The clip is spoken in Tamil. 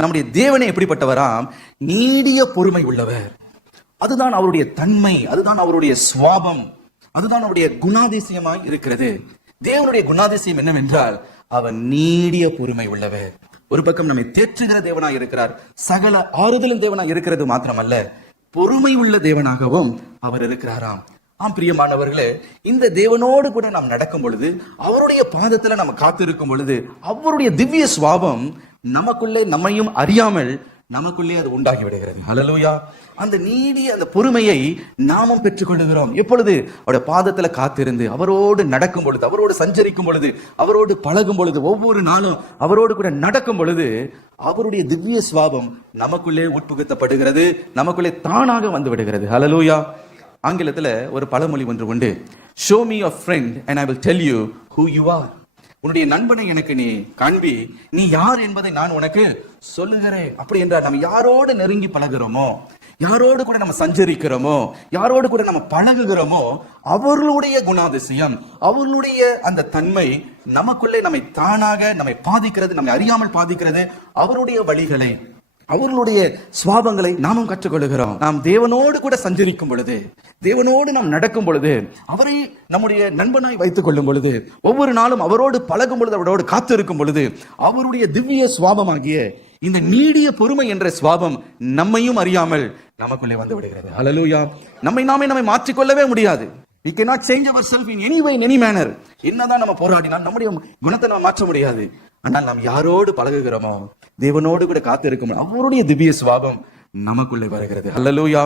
நம்முடைய தேவனே எப்படிப்பட்டவராம்? நீடிய பொறுமை உள்ளவர். அதுதான் அவருடைய தன்மை, அதுதான் அவருடைய சுவாபம், அதுதான் அவருடைய குணாதிசயமாய் இருக்கிறது. தேவனுடைய குணாதிசயம் என்னவென்றால் அவர் நீடிய பொறுமை உள்ளவர். ஒரு பக்கம் நம்மை தேற்றுகிற தேவனாய் இருக்கிறார், சகல ஆறுதலும் தேவனாய் இருக்கிறது மாத்திரமல்ல, பொறுமை உள்ள தேவனாகவும் அவர் இருக்கிறாராம். ஆம் பிரியமானவர்களே, இந்த தேவனோடு கூட நாம் நடக்கும் பொழுது, அவருடைய பாதத்துல நம்ம காத்திருக்கும் பொழுது, அவருடைய திவ்ய சுவாபம் நமக்குள்ளே நம்மையும் அறியாமல் நமக்குள்ளே அது உண்டாகி விடுகிறது. ஹல்லேலூயா. அந்த நீடிய அந்த பொறுமையை நாமும் பெற்றுக் கொள்ளுகிறோம். எப்பொழுது? அவருடைய பாதத்துல காத்திருந்து அவரோடு நடக்கும் பொழுது, அவரோடு சஞ்சரிக்கும் பொழுது, அவரோடு பழகும் பொழுது, ஒவ்வொரு நாளும் அவரோடு கூட நடக்கும் பொழுது அவருடைய திவ்ய சுவாபம் நமக்குள்ளே உட்புகுத்தப்படுகிறது, நமக்குள்ளே தானாக வந்து விடுகிறது. ஹல்லேலூயா. ஆங்கிலத்துல ஒரு பழமொழி ஒன்று உண்டு. Show me your friend and I will tell you who you are. உன்னுடைய நண்பனை எனக்கு நீ காண்பி, நீ யார் என்பதை நான் உனக்கு சொல்லுகிறேன். அப்படி என்றால் நம்ம யாரோடு நெருங்கி பழகிறோமோ, யாரோடு கூட நம்ம சஞ்சரிக்கிறோமோ, யாரோடு கூட நம்ம பழகுகிறோமோ, அவர்களுடைய குணாதிசயம், அவர்களுடைய அந்த தன்மை நமக்குள்ளே நம்மை தானாக நம்மை பாதிக்கிறது, நம்மை அறியாமல் பாதிக்கிறது. அவருடைய வழிகளை, அவர்களுடைய சுவாபங்களை நாமும் கற்றுக்கொள்கிறோம். நாம் தேவனோடு கூட சஞ்சரிக்கும் பொழுது, தேவனோடு நாம் நடக்கும் பொழுது, அவரை நம்முடைய நண்பனாய் வைத்துக் கொள்ளும் பொழுது, ஒவ்வொரு நாளும் அவரோடு பழகும் பொழுது, அவரோடு காத்திருக்கும் பொழுது, அவருடைய திவ்ய சுவாபமாகிய இந்த நீடிய பொறுமை என்ற சுவாபம் நம்மையும் அறியாமல் நமக்குள்ளே வந்து விடுகிறது. ஹல்லேலூயா. நம்மை மாற்றிக்கொள்ளவே முடியாது. We cannot change ourselves in any way, in any manner. என்னதான் நம்ம போராடினால் நம்முடைய குணத்தை நம்ம மாற்ற முடியாது. ஆனால் நாம் யாரோடு பழகுகிறோமோ, தேவனோடு கூட காத்து இருக்கும் அவருடைய திவ்ய சுவாபம் நமக்குள்ளே வருகிறது. ஹல்லேலூயா.